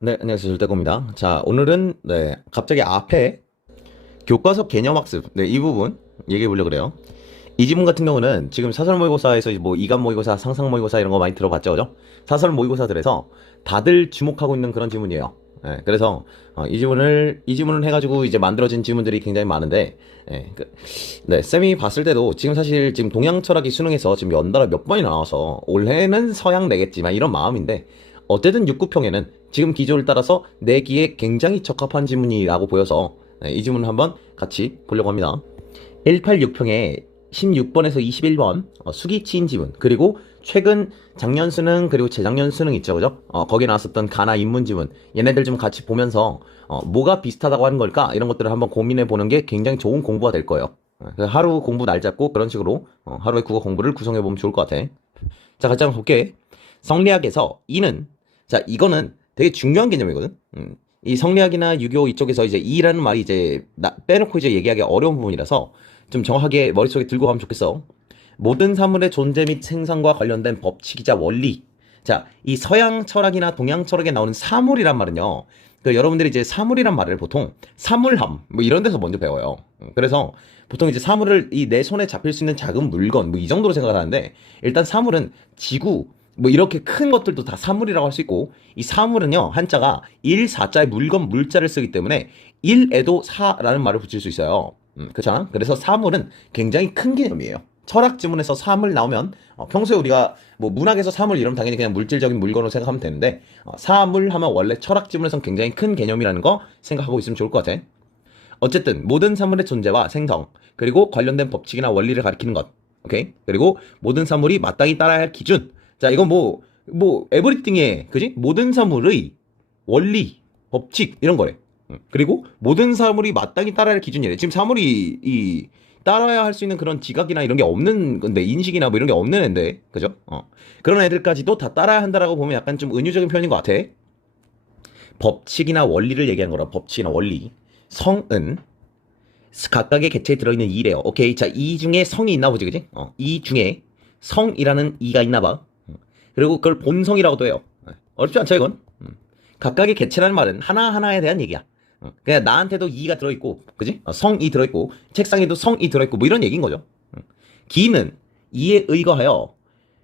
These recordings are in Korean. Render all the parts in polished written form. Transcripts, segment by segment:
네, 안녕하세요. 절대고입니다. 자, 오늘은, 갑자기 앞에 교과서 개념학습, 이 부분 얘기해 보려고 그래요. 이 지문 같은 경우는 지금 사설 모의고사에서 뭐 이감 모의고사, 상상 모의고사 이런 거 많이 들어봤죠, 그죠? 사설 모의고사들에서 다들 주목하고 있는 그런 지문이에요. 그래서 이 지문을 해가지고 이제 만들어진 지문들이 굉장히 많은데, 쌤이 봤을 때도 지금 사실 지금 동양 철학이 수능에서 지금 연달아 몇 번이나 나와서 올해는 서양 내겠지만 이런 마음인데, 어쨌든 육구평에는 지금 기조를 따라서 내기에 굉장히 적합한 지문이라고 보여서 이 지문을 한번 같이 보려고 합니다. 186평에 16번에서 21번 수기치인 지문, 그리고 최근 작년 수능 그리고 재작년 수능 있죠, 그죠? 거기에 나왔었던 가나 인문 지문, 얘네들 좀 같이 보면서 뭐가 비슷하다고 하는 걸까, 이런 것들을 한번 고민해 보는 게 굉장히 좋은 공부가 될 거예요. 하루 공부 날 잡고 그런 식으로 하루의 국어 공부를 구성해 보면 좋을 것 같아. 자, 같이 한번 볼게. 성리학에서 이는, 자, 이거는 되게 중요한 개념이거든. 이 성리학이나 유교 이쪽에서 이제 이라는 말이 이제 빼놓고 이제 얘기하기 어려운 부분이라서 좀 정확하게 머릿속에 들고 가면 좋겠어. 모든 사물의 존재 및 생산과 관련된 법칙이자 원리. 자, 이 서양 철학이나 동양 철학에 나오는 사물이란 말은요, 여러분들이 이제 사물이란 말을 보통 사물함 뭐 이런 데서 먼저 배워요. 그래서 보통 이제 사물을 이 내 손에 잡힐 수 있는 작은 물건 뭐 이 정도로 생각을 하는데, 일단 사물은 지구 뭐 이렇게 큰 것들도 다 사물이라고 할 수 있고, 이 사물은요, 한자가 일사자의 물건 물자를 쓰기 때문에 일에도 사라는 말을 붙일 수 있어요. 그렇잖아. 그래서 사물은 굉장히 큰 개념이에요. 철학 지문에서 사물 나오면 평소에 우리가 뭐 문학에서 사물 이러면 당연히 그냥 물질적인 물건으로 생각하면 되는데, 사물 하면 원래 철학 지문에서는 굉장히 큰 개념이라는 거 생각하고 있으면 좋을 것 같아. 어쨌든 모든 사물의 존재와 생성, 그리고 관련된 법칙이나 원리를 가리키는 것. 오케이? 그리고 모든 사물이 마땅히 따라야 할 기준. 자, 이건 에브리띵의, 그지? 모든 사물의 원리, 법칙, 이런 거래. 그리고 모든 사물이 마땅히 따라야 할 기준이래. 지금 사물이 따라야 할 수 있는 그런 지각이나 이런 게 없는 건데, 인식이나 뭐 이런 게 없는 애인데, 그죠? 그런 애들까지도 다 따라야 한다라고 보면 약간 좀 은유적인 표현인 것 같아. 법칙이나 원리를 얘기하는 거라, 법칙이나 원리. 성은 각각의 객체에 들어있는 이래요. 오케이. 자, 이 중에 성이 있나 보지, 그지? 이 중에 성이라는 이가 있나 봐. 그리고 그걸 본성이라고도 해요. 어렵지 않죠, 이건? 각각의 개체라는 말은 하나하나에 대한 얘기야. 그냥 나한테도 이가 들어있고, 그지? 성이 들어있고, 책상에도 성이 들어있고, 뭐 이런 얘기인 거죠. 기는 이에 의거하여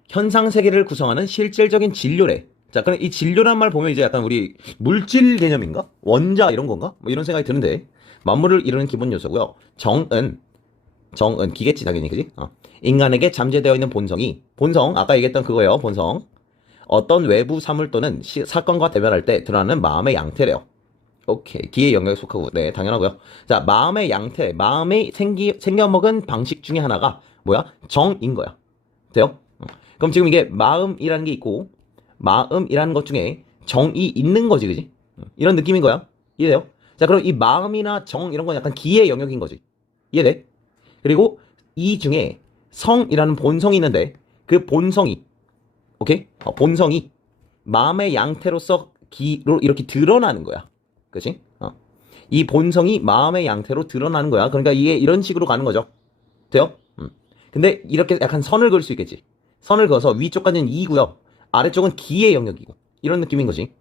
현상 세계를 구성하는 실질적인 진료래. 자, 그럼 이 진료란 말 보면 이제 약간 우리 물질 개념인가? 원자 이런 건가? 뭐 이런 생각이 드는데, 만물을 이루는 기본 요소고요. 정은 기겠지 당연히, 그지? 인간에게 잠재되어 있는 본성 아까 얘기했던 그거예요. 본성, 어떤 외부 사물 또는 사건과 대면할 때 드러나는 마음의 양태래요. 오케이. 기의 영역에 속하고, 네, 당연하고요. 자, 마음의 양태, 마음의 생겨먹은 방식 중에 하나가 뭐야? 정인 거야. 돼요? 그럼 지금 이게 마음이라는 게 있고, 마음이라는 것 중에 정이 있는 거지, 그지? 이런 느낌인 거야. 이해돼요? 자, 그럼 이 마음이나 정 이런 건 약간 기의 영역인 거지. 이해돼? 그리고 이 중에 성이라는 본성이 있는데, 그 본성이, 오케이? 본성이 마음의 양태로서 기로 이렇게 드러나는 거야. 그치? 이 본성이 마음의 양태로 드러나는 거야. 그러니까 이게 이런 식으로 가는 거죠. 돼요? 근데 이렇게 약간 선을 그을 수 있겠지. 선을 그어서 위쪽까지는 이고요. 아래쪽은 기의 영역이고. 이런 느낌인 거지.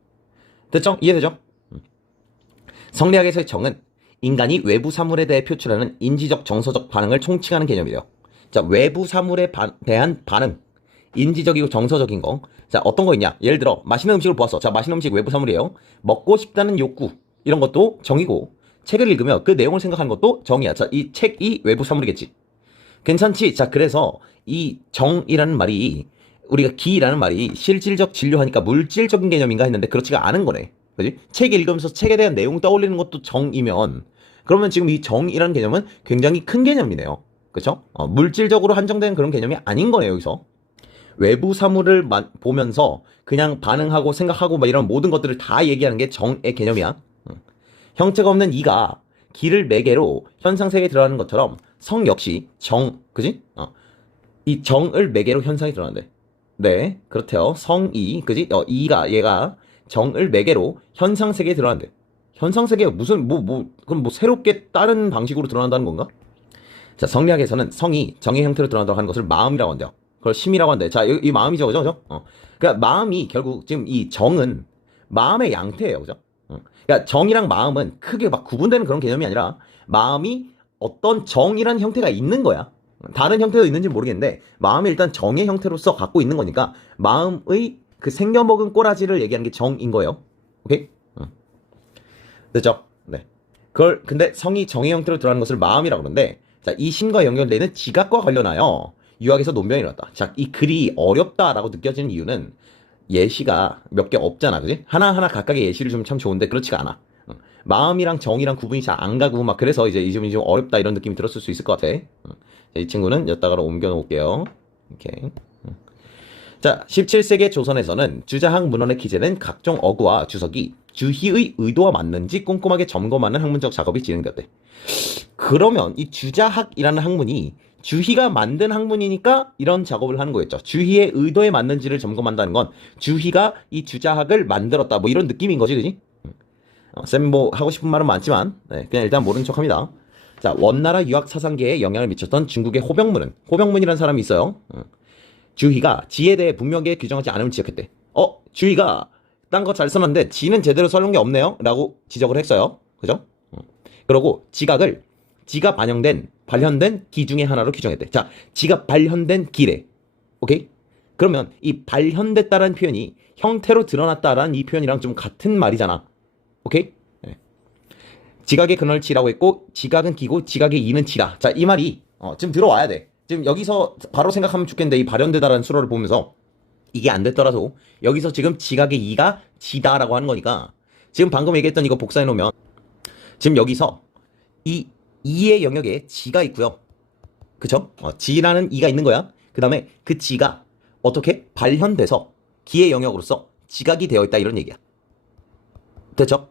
됐죠? 이해되죠? 성리학에서의 정은 인간이 외부 사물에 대해 표출하는 인지적 정서적 반응을 총칭하는 개념이래요. 자, 외부 사물에 대한 반응, 인지적이고 정서적인 거. 자, 어떤 거 있냐? 예를 들어 맛있는 음식을 보았어. 자, 맛있는 음식 외부 사물이에요. 먹고 싶다는 욕구, 이런 것도 정이고, 책을 읽으며 그 내용을 생각하는 것도 정이야. 자, 이 책이 외부 사물이겠지. 괜찮지? 자, 그래서 이 정이라는 말이, 우리가 기라는 말이 실질적 진료하니까 물질적인 개념인가 했는데 그렇지가 않은 거네. 그지? 책 읽으면서 책에 대한 내용 떠올리는 것도 정이면, 그러면 지금 이 정이라는 개념은 굉장히 큰 개념이네요. 그쵸? 물질적으로 한정된 그런 개념이 아닌 거네요, 여기서. 외부 사물을 보면서 그냥 반응하고 생각하고 막 이런 모든 것들을 다 얘기하는 게 정의 개념이야. 형체가 없는 이가 기를 매개로 현상세계에 들어가는 것처럼 성 역시 정, 그지? 이 정을 매개로 현상이 드러난대. 네, 그렇대요. 성이, 그지? 얘가 정을 매개로 현상세계에 드러난대. 현상세계가 무슨, 그럼 뭐 새롭게 다른 방식으로 드러난다는 건가? 자, 성리학에서는 성이 정의 형태로 드러난다고 하는 것을 마음이라고 한대요. 그걸 심이라고 한대. 자, 이 마음이죠, 그죠? 그러니까 마음이 결국 지금 이 정은 마음의 양태예요. 그죠? 그러니까 정이랑 마음은 크게 막 구분되는 그런 개념이 아니라 마음이 어떤 정이란 형태가 있는 거야. 다른 형태도 있는지 모르겠는데 마음이 일단 정의 형태로서 갖고 있는 거니까 마음의 그 생겨먹은 꼬라지를 얘기하는 게 정인 거예요. 오케이? 됐죠? 네. 그걸 근데 성이 정의 형태로 드러나는 것을 마음이라고 그러는데 자, 이 심과 연결되는 지각과 관련하여 유학에서 논변이 일어났다. 자, 이 글이 어렵다라고 느껴지는 이유는 예시가 몇 개 없잖아, 그지? 하나하나 각각의 예시를 주면 참 좋은데 그렇지가 않아. 마음이랑 정이랑 구분이 잘 안 가고 막 그래서 이제 이 점이 좀 어렵다 이런 느낌이 들었을 수 있을 것 같아. 자, 이 친구는 여기다가 옮겨 놓을게요. 이렇게. 자, 17세기 조선에서는 주자학 문헌에 기재된 각종 어구와 주석이 주희의 의도와 맞는지 꼼꼼하게 점검하는 학문적 작업이 진행되었대. 그러면 이 주자학이라는 학문이 주희가 만든 학문이니까 이런 작업을 하는 거겠죠. 주희의 의도에 맞는지를 점검한다는 건 주희가 이 주자학을 만들었다 뭐 이런 느낌인 거지, 그지? 쌤 뭐 하고 싶은 말은 많지만 네, 그냥 일단 모른 척합니다. 자, 원나라 유학 사상계에 영향을 미쳤던 중국의 호병문이라는 사람이 있어요. 주희가 지에 대해 분명하게 규정하지 않음을 지적했대. 주희가 딴 거 잘 써놨는데 지는 제대로 써놓은 게 없네요 라고 지적을 했어요. 그죠? 그러고 지가 발현된 기 중에 하나로 규정했대. 자, 지가 발현된 기래. 오케이? 그러면 이 발현됐다라는 표현이 형태로 드러났다라는 이 표현이랑 좀 같은 말이잖아. 오케이? 네. 지각의 근원을 지라고 했고 지각은 기고 지각의 이는 지다. 자, 이 말이 지금 들어와야 돼. 지금 여기서 바로 생각하면 좋겠는데 이 발현되다라는 수로를 보면서 이게 안 됐더라도 여기서 지금 지각의 이가 지다라고 하는 거니까 지금 방금 얘기했던 이거 복사해 놓으면 지금 여기서 이 이의 영역에 지가 있고요. 그쵸? 지라는 이가 있는 거야. 그 다음에 그 지가 어떻게 발현돼서 기의 영역으로서 지각이 되어 있다 이런 얘기야. 됐죠?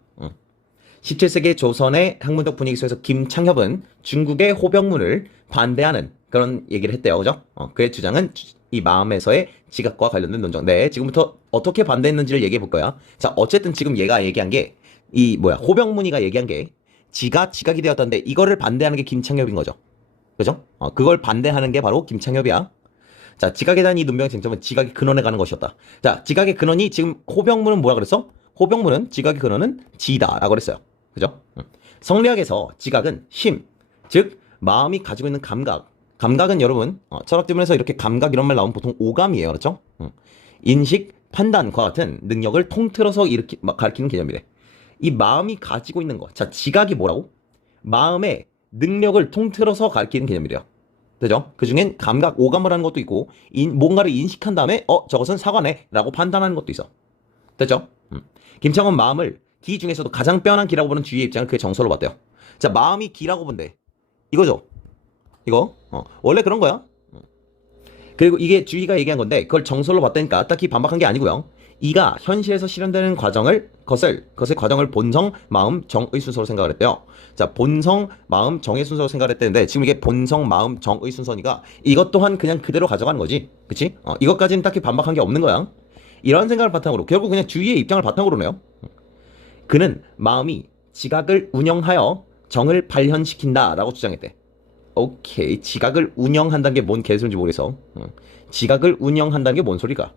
17세기 조선의 학문적 분위기 속에서 김창협은 중국의 호병문을 반대하는 그런 얘기를 했대요. 그죠? 그의 주장은 이 마음에서의 지각과 관련된 논정. 네, 지금부터 어떻게 반대했는지를 얘기해 볼 거야. 자, 어쨌든 지금 얘가 얘기한 게 호병문이가 얘기한 게 지각이 되었다는데 이거를 반대하는 게 김창협인 거죠. 그죠? 그걸 반대하는 게 바로 김창협이야. 자, 지각에 대한 이 논명의 쟁점은 지각의 근원에 가는 것이었다. 자, 지각의 근원이 지금 호병문은 뭐라 그랬어? 호병문은 지각의 근원은 지다라고 그랬어요. 그죠? 성리학에서 지각은 심, 즉 마음이 가지고 있는 감각은 여러분 철학지문에서 이렇게 감각 이런 말 나오면 보통 오감이에요. 그렇죠? 인식, 판단과 같은 능력을 통틀어서 가리키는 개념이래. 이 마음이 가지고 있는 거. 자, 지각이 뭐라고? 마음의 능력을 통틀어서 가리키는 개념이래요. 되죠? 그 중엔 감각, 오감을 하는 것도 있고 뭔가를 인식한 다음에 저것은 사과네 라고 판단하는 것도 있어. 됐죠? 김창원 마음을 기 중에서도 가장 빼어난 기라고 보는 주위의 입장을 그의 정서로 봤대요. 자, 마음이 기라고 본대. 이거죠? 이거? 원래 그런 거야. 그리고 이게 주희가 얘기한 건데 그걸 정설로 봤다니까 딱히 반박한 게 아니고요. 이가 현실에서 실현되는 것을 과정을 본성, 마음, 정의 순서로 생각을 했대요. 자, 본성, 마음, 정의 순서로 생각을 했대는데 지금 이게 본성, 마음, 정의 순서니까 이것 또한 그냥 그대로 가져가는 거지. 그치? 이것까지는 딱히 반박한 게 없는 거야. 이런 생각을 바탕으로 결국 그냥 주희의 입장을 바탕으로네요. 그는 마음이 지각을 운영하여 정을 발현시킨다라고 주장했대. 오케이, 지각을 운영한다는 게 뭔 개소리인지 모르겠어. 지각을 운영한다는 게 뭔 소리가?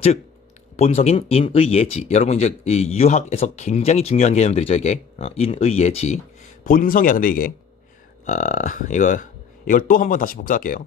즉 본성인 인의 예지. 여러분 이제 이 유학에서 굉장히 중요한 개념들이죠 이게. 인의 예지. 본성이야. 근데 이게 이걸 또 한번 다시 복사할게요.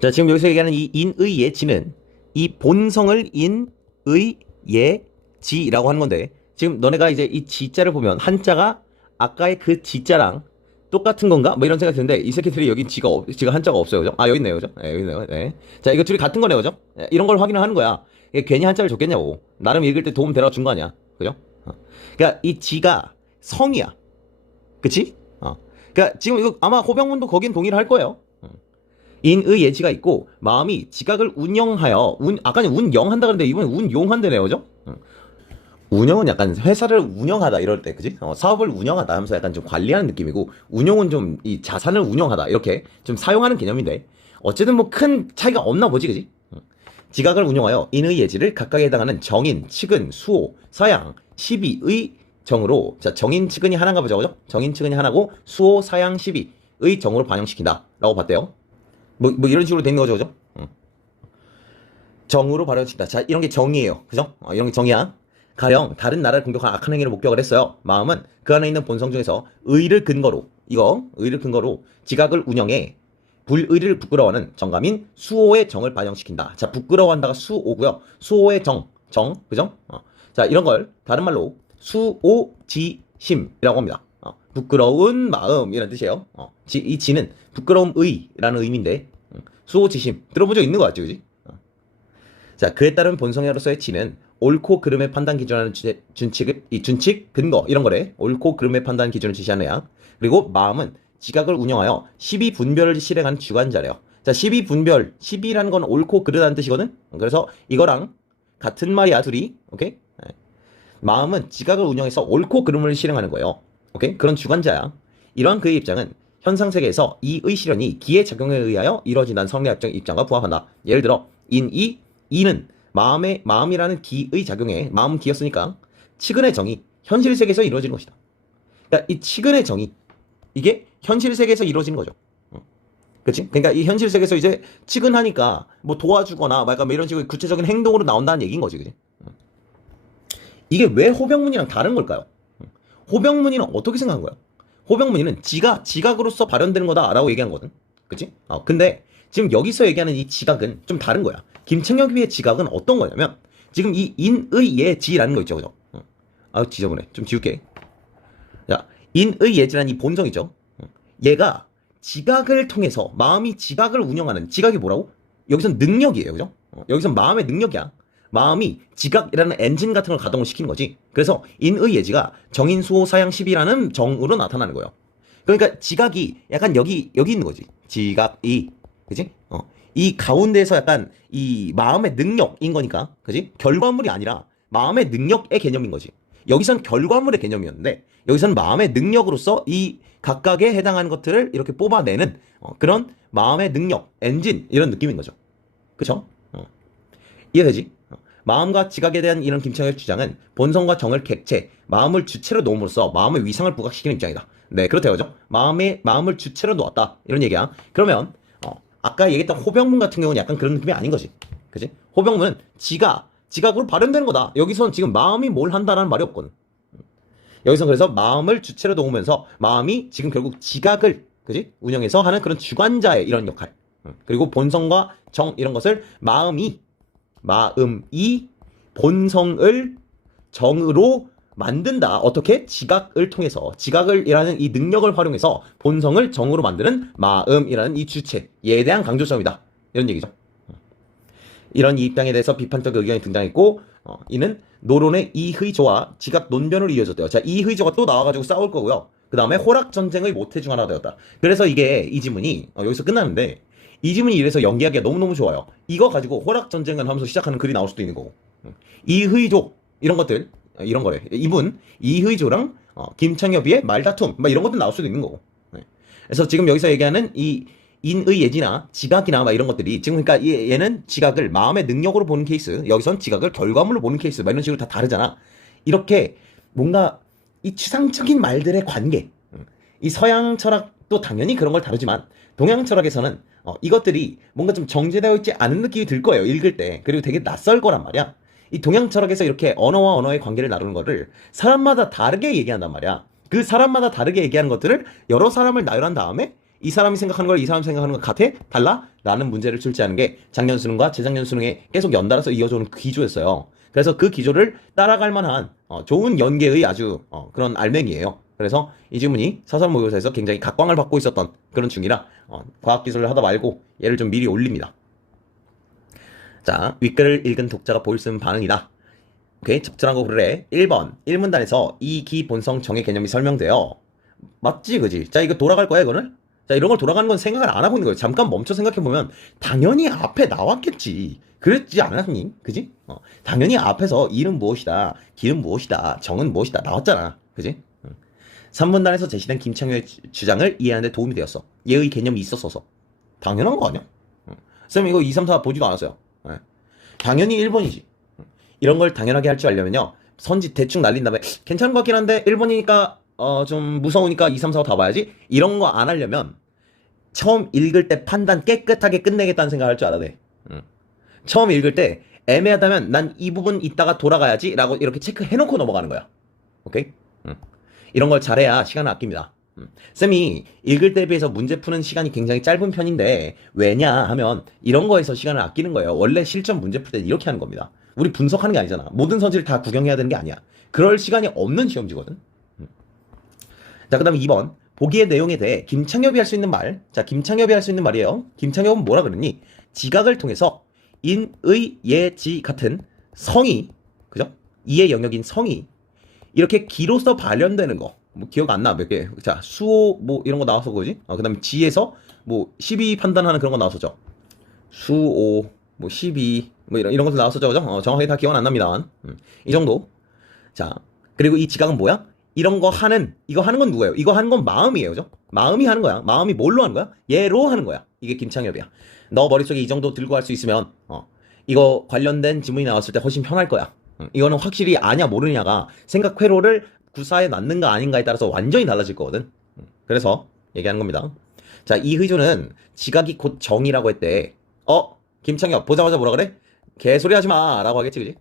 자, 지금 여기서 얘기하는 이 인의 예지는 이 본성을 인의 예지라고 하는 건데 지금 너네가 이제 이 지자를 보면 한자가 아까의 그 지자랑 똑같은 건가? 뭐 이런 생각이 드는데 이 새끼들이 여긴 지가 한자가 없어요. 그죠? 여기 있네요. 그죠? 네, 여기 있네요. 네. 자, 이거 둘이 같은 거네요. 그죠? 네, 이런 걸 확인을 하는 거야. 이게 괜히 한자를 줬겠냐고. 나름 읽을 때 도움 되라고 준 거 아니야. 그죠? 그러니까 이 지가 성이야. 그치? 그러니까 지금 이거 아마 호병문도 거긴 동의를 할 거예요. 인의 예지가 있고 마음이 지각을 운영하여 아까는 운영한다 그랬는데 이번엔 운용한다네요. 그죠? 운영은 약간 회사를 운영하다 이럴 때, 그지? 사업을 운영하다 하면서 약간 좀 관리하는 느낌이고, 운용은 좀 이 자산을 운영하다 이렇게 좀 사용하는 개념인데, 어쨌든 뭐 큰 차이가 없나 보지, 그지? 지각을 운영하여 인의 예지를 각각에 해당하는 정인, 측은, 수호, 사양, 시비의 정으로, 자, 정인, 측은이 하나인가 보죠, 그죠? 정인, 측은이 하나고, 수호, 사양, 시비의 정으로 반영시킨다 라고 봤대요. 뭐 이런 식으로 돼 있는 거죠, 그죠? 정으로 발현시킨다. 자, 이런 게 정이에요. 그죠? 이런 게 정이야. 가령 다른 나라를 공격한 악한 행위를 목격을 했어요. 마음은 그 안에 있는 본성 중에서 의를 근거로, 의를 근거로 지각을 운영해 불의를 부끄러워하는 정감인 수호의 정을 발현시킨다. 자, 부끄러워한다가 수호고요. 수호의 그죠? 자, 이런 걸 다른 말로 수오지심이라고 합니다. 부끄러운 마음이라는 뜻이에요. 이 지는 부끄러움 의라는 의미인데, 수호지심 들어본 적 있는 거 같죠, 그지? 자, 그에 따른 본성애로서의 지는 옳고 그름의 판단 기준하는 준칙 근거 이런 거래. 옳고 그름의 판단 기준을 지시하는 약. 그리고 마음은 지각을 운영하여 12분별을 실행하는 주관자래요. 자, 12분별, 12라는 건 옳고 그르다는 뜻이거든. 그래서 이거랑 같은 말이야, 둘이. 오케이? 마음은 지각을 운영해서 옳고 그름을 실행하는 거예요. 오케이? 그런 주관자야. 이러한 그의 입장은 현상 세계에서 이의 실현이 기의 작용에 의하여 이루어진다는 성리학적 입장과 부합한다. 예를 들어 이는 마음이라는 기의 작용에 마음은 기였으니까 치근의 정이 현실 세계에서 이루어지는 것이다. 그러니까 이 치근의 정이 이게 현실 세계에서 이루어지는 거죠. 그렇지? 그러니까 이 현실 세계에서 이제 치근하니까 뭐 도와주거나 막 약간 이런 식으로 구체적인 행동으로 나온다는 얘기인 거지, 그지? 이게 왜 호병문이랑 다른 걸까요? 호병문이는 어떻게 생각한 거야? 호병문이는 지각으로서 발현되는 거다라고 얘기한 거거든. 그치? 근데 지금 여기서 얘기하는 이 지각은 좀 다른 거야. 김창혁의 지각은 어떤 거냐면 지금 이 인의 예지라는 거 있죠, 그죠? 지저분해. 좀 지울게. 자, 인의 예지라는 이 본성 있죠? 얘가 지각을 통해서 마음이 지각을 운영하는 지각이 뭐라고? 여기선 능력이에요, 그죠? 여기선 마음의 능력이야. 마음이 지각이라는 엔진 같은 걸 가동을 시키는 거지. 그래서 인의 예지가 정인 수호 사양 10이라는 정으로 나타나는 거예요. 그러니까 지각이 약간 여기 있는 거지. 지각이. 그지? 이 가운데에서 약간 이 마음의 능력인 거니까. 그지? 결과물이 아니라 마음의 능력의 개념인 거지. 여기선 결과물의 개념이었는데 여기선 마음의 능력으로서 이 각각에 해당하는 것들을 이렇게 뽑아내는 그런 마음의 능력, 엔진 이런 느낌인 거죠. 그쵸? 이해되지? 마음과 지각에 대한 이런 김창혁 주장은 본성과 정을 객체, 마음을 주체로 놓음으로써 마음의 위상을 부각시키는 입장이다. 네, 그렇대요, 그죠? 마음을 주체로 놓았다. 이런 얘기야. 그러면, 아까 얘기했던 호병문 같은 경우는 약간 그런 느낌이 아닌 거지. 그지? 호병문은 지각으로 발현되는 거다. 여기선 지금 마음이 뭘 한다라는 말이 없거든. 여기서 그래서 마음을 주체로 놓으면서 마음이 지금 결국 지각을, 그지? 운영해서 하는 그런 주관자의 이런 역할. 그리고 본성과 정, 이런 것을 마음이 본성을 정으로 만든다. 어떻게? 지각을 통해서 지각을이라는 이 능력을 활용해서 본성을 정으로 만드는 마음이라는 이 주체에 대한 강조점이다. 이런 얘기죠. 이런 이 입장에 대해서 비판적 의견이 등장했고 이는 노론의 이의조와 지각 논변으로 이어졌대요. 자, 이의조가 또 나와가지고 싸울 거고요. 그 다음에 호락전쟁의 모태 중 하나가 되었다. 그래서 이게 이 지문이 여기서 끝나는데 이 지문이 이래서 연기하기가 너무너무 좋아요. 이거 가지고 호락전쟁을 하면서 시작하는 글이 나올 수도 있는 거고. 이의조 이런 것들 이런 거래. 이분 이의조랑 김창협의 말다툼 막 이런 것들 나올 수도 있는 거고. 네. 그래서 지금 여기서 얘기하는 이 인의 예지나 지각이나 막 이런 것들이 지금 그러니까 얘는 지각을 마음의 능력으로 보는 케이스, 여기선 지각을 결과물로 보는 케이스 막 이런 식으로 다 다르잖아. 이렇게 뭔가 이 추상적인 말들의 관계, 이 서양 철학도 당연히 그런 걸 다루지만 동양 철학에서는 이것들이 뭔가 좀 정제되어 있지 않은 느낌이 들 거예요, 읽을 때. 그리고 되게 낯설 거란 말이야. 이 동양 철학에서 이렇게 언어와 언어의 관계를 나누는 거를 사람마다 다르게 얘기한단 말이야. 그 사람마다 다르게 얘기하는 것들을 여러 사람을 나열한 다음에 이 사람이 생각하는 걸 이 사람이 생각하는 것 같아? 달라? 라는 문제를 출제하는 게 작년 수능과 재작년 수능에 계속 연달아서 이어져오는 기조였어요. 그래서 그 기조를 따라갈 만한 좋은 연계의 아주 그런 알맹이에요. 그래서 이 질문이 사설 모의고사에서 굉장히 각광을 받고 있었던 그런 중이라 과학기술을 하다 말고 얘를 좀 미리 올립니다. 자, 윗글을 읽은 독자가 보일 수 있는 반응이다. 오케이, 적절한 거 그래. 1번 1문단에서 이기 본성 정의 개념이 설명돼요. 맞지, 그지? 자, 이거 돌아갈 거야, 이거는? 자, 이런 걸 돌아가는 건 생각을 안 하고 있는 거예요. 잠깐 멈춰 생각해보면 당연히 앞에 나왔겠지. 그랬지 않았니? 그지? 당연히 앞에서 이는 무엇이다, 기는 무엇이다, 정은 무엇이다 나왔잖아. 그지? 3문단에서 제시된 김창효의 주장을 이해하는 데 도움이 되었어. 얘의 개념이 있었어서. 당연한 거 아니야? 쌤 이거 2, 3, 4 보지도 않았어요. 네. 당연히 1번이지. 이런 걸 당연하게 할 줄 알려면요, 선지 대충 날린 다음에 괜찮은 것 같긴 한데 1번이니까 좀 무서우니까 2, 3, 4, 5 다 봐야지, 이런 거 안 하려면 처음 읽을 때 판단 깨끗하게 끝내겠다는 생각을 할 줄 알아야 돼. 처음 읽을 때 애매하다면 난 이 부분 이따가 돌아가야지 라고 이렇게 체크해놓고 넘어가는 거야. 오케이? 이런 걸 잘해야 시간을 아낍니다. 쌤이 읽을 때에 비해서 문제 푸는 시간이 굉장히 짧은 편인데 왜냐 하면 이런 거에서 시간을 아끼는 거예요. 원래 실전 문제 풀 때는 이렇게 하는 겁니다. 우리 분석하는 게 아니잖아. 모든 선지를 다 구경해야 되는 게 아니야. 그럴 시간이 없는 시험지거든. 자, 그 다음에 2번. 보기의 내용에 대해 김창엽이 할 수 있는 말. 자, 김창엽이 할 수 있는 말이에요. 김창엽은 뭐라 그러니? 지각을 통해서 인, 의, 예, 지 같은 성이, 그죠? 이의 영역인 성이 이렇게 기로서 발현되는 거. 뭐 기억 안 나, 몇 개. 자, 수호, 뭐 이런 거 나와서 그거지? 그 다음에 지에서 뭐 12 판단하는 그런 거 나왔었죠. 수호, 뭐 12, 뭐 이런 것들 나왔었죠. 그죠? 정확하게 다 기억은 안 납니다. 이 정도. 자, 그리고 이 지각은 뭐야? 이런 거 하는, 이거 하는 건 누구예요? 이거 하는 건 마음이에요. 그죠? 마음이 하는 거야. 마음이 뭘로 하는 거야? 얘로 하는 거야. 이게 김창엽이야. 너 머릿속에 이 정도 들고 갈 수 있으면, 이거 관련된 지문이 나왔을 때 훨씬 편할 거야. 이거는 확실히 아냐 모르냐가 생각 회로를 구사해 놨는가 아닌가에 따라서 완전히 달라질 거거든. 그래서 얘기하는 겁니다. 자, 이의조는 지각이 곧 정이라고 했대. 김창엽 보자마자 뭐라 그래? 개소리 하지 마 라고 하겠지, 그지?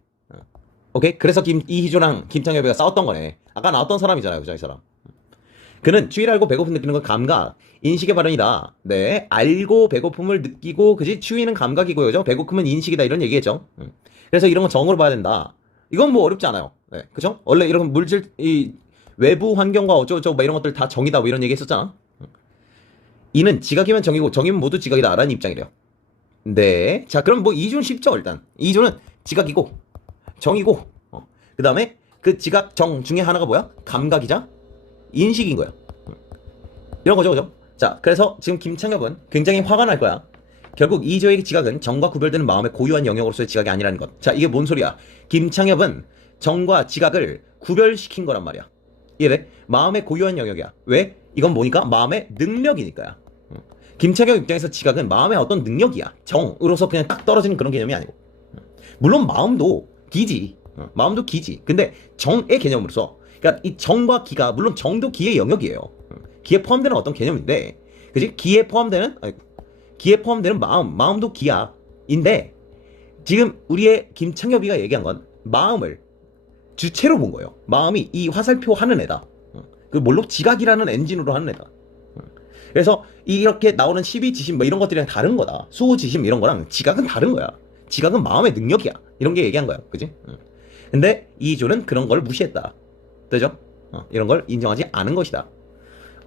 오케이? 그래서 이희조랑 김창엽이가 싸웠던 거네. 아까 나왔던 사람이잖아요, 그죠, 이 사람. 그는 추위를 알고 배고픔 느끼는 건 감각, 인식의 발현이다. 네, 알고 배고픔을 느끼고, 그지? 추위는 감각이고요, 그죠? 배고픔은 인식이다, 이런 얘기했죠. 그래서 이런 건 정으로 봐야 된다. 이건 뭐 어렵지 않아요. 네, 그죠? 원래 이런 물질, 이 외부 환경과 어쩌고저쩌고 이런 것들 다 정이다, 뭐 이런 얘기 했었잖아. 이는 지각이면 정이고, 정이면 모두 지각이다, 라는 입장이래요. 네, 자, 그럼 뭐 2조는 쉽죠, 일단. 2조는 지각이고, 정이고, 그 다음에 그 지각 정 중에 하나가 뭐야? 감각이자 인식인 거야. 이런 거죠, 그죠? 자, 그래서 지금 김창엽은 굉장히 화가 날 거야. 결국 이조의 지각은 정과 구별되는 마음의 고유한 영역으로서의 지각이 아니라는 것. 자, 이게 뭔 소리야? 김창엽은 정과 지각을 구별시킨 거란 말이야. 이래? 마음의 고유한 영역이야. 왜? 이건 뭐니까? 마음의 능력이니까야. 김창엽 입장에서 지각은 마음의 어떤 능력이야. 정으로서 그냥 딱 떨어지는 그런 개념이 아니고. 물론 마음도 기지. 마음도 기지. 근데 정의 개념으로서, 그러니까 이 정과 기가, 물론 정도 기의 영역이에요. 기에 포함되는 어떤 개념인데, 그지? 기에 포함되는 마음도 기야. 인데, 지금 우리의 김창엽이가 얘기한 건 마음을 주체로 본 거예요. 마음이 이 화살표 하는 애다. 그 뭘로? 지각이라는 엔진으로 하는 애다. 그래서 이렇게 나오는 12지심 뭐 이런 것들이랑 다른 거다. 수호지심 이런 거랑 지각은 다른 거야. 지각은 마음의 능력이야. 이런 게 얘기한 거야. 그지? 근데 이조는 그런 걸 무시했다. 되죠? 이런 걸 인정하지 않은 것이다.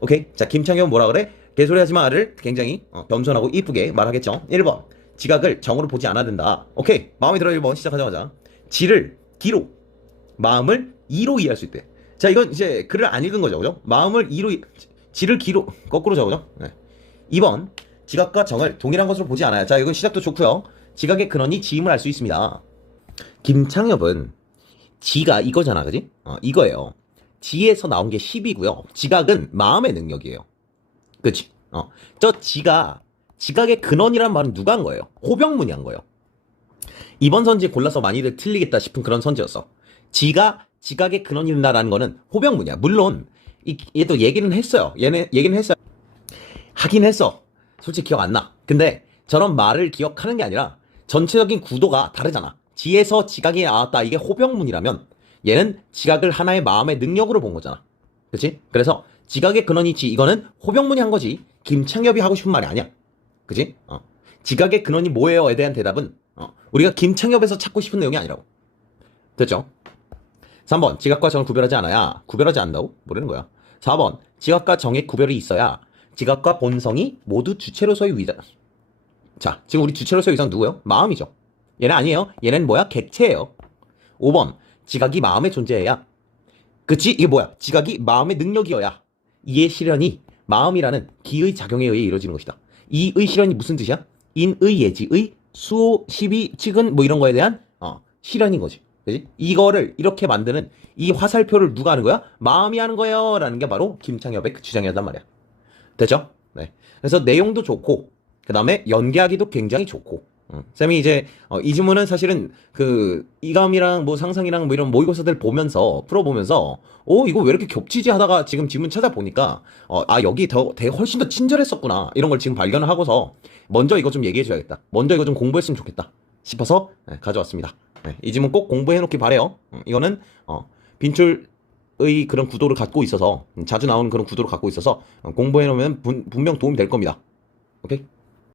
오케이? 자, 김창엽은 뭐라 그래? 개소리 하지 마를 굉장히 겸손하고 이쁘게 말하겠죠. 1번. 지각을 정으로 보지 않아야 된다. 오케이. 마음에 들어 1번 시작하자마자. 지를 기로, 마음을 이로 이해할 수 있대. 자, 이건 이제 글을 안 읽은 거죠. 그죠? 마음을 이로, 지를 기로, 거꾸로 적어죠. 네. 2번. 지각과 정을 동일한 것으로 보지 않아요. 자, 이건 시작도 좋고요. 지각의 근원이 지임을 알 수 있습니다. 김창엽은 지가 이거잖아, 그지? 이거예요. 지에서 나온 게 10이고요. 지각은 마음의 능력이에요. 그치? 저 지각의 근원이란 말은 누가 한 거예요? 호병문이 한 거예요. 이번 선지 골라서 많이들 틀리겠다 싶은 그런 선지였어. 지각의 근원이 된다라는 거는 호병문이야. 물론 얘도 얘기는 했어요. 얘는 얘기는 했어요. 하긴 했어. 솔직히 기억 안 나. 근데 저런 말을 기억하는 게 아니라 전체적인 구도가 다르잖아. 지에서 지각이 나왔다. 이게 호병문이라면 얘는 지각을 하나의 마음의 능력으로 본 거잖아. 그치? 그래서 지각의 근원이 지, 이거는 호병문이 한 거지 김창엽이 하고 싶은 말이 아니야. 그치? 지각의 근원이 뭐예요?에 대한 대답은 우리가 김창엽에서 찾고 싶은 내용이 아니라고. 됐죠? 3번. 지각과 정을 구별하지 않아야. 구별하지 않는다고? 뭐라는 거야? 4번. 지각과 정의 구별이 있어야 지각과 본성이 모두 주체로서의 위장. 자, 지금 우리 주체로서의 위장 누구예요? 마음이죠. 얘는 아니에요. 얘는 뭐야? 객체예요. 5번. 지각이 마음에 존재해야. 그치? 이게 뭐야? 지각이 마음의 능력이어야 이의 실현이 마음이라는 기의 작용에 의해 이루어지는 것이다. 이의 실현이 무슨 뜻이야? 인의, 예지의, 수호, 시비, 측은 뭐 이런 거에 대한 실현인 거지. 그치? 이거를 이렇게 만드는 이 화살표를 누가 하는 거야? 마음이 하는 거예요 라는 게 바로 김창엽의 그 주장이었단 말이야. 됐죠? 네. 그래서 내용도 좋고 그 다음에 연기하기도 굉장히 좋고 쌤이 이제 이 지문은 사실은 그 이감이랑 뭐 상상이랑 뭐 이런 모의고사들 보면서 풀어보면서 이거 왜 이렇게 겹치지 하다가 지금 지문 찾아보니까 여기 훨씬 더 친절했었구나 이런 걸 지금 발견을 하고서 먼저 이거 좀 얘기해 줘야겠다. 먼저 이거 좀 공부했으면 좋겠다 싶어서 가져왔습니다. 이 지문 꼭 공부해 놓기 바래요. 이거는 빈출의 그런 구도를 갖고 있어서 자주 나오는 그런 구도를 갖고 있어서 공부해 놓으면 분명 도움이 될 겁니다. 오케이?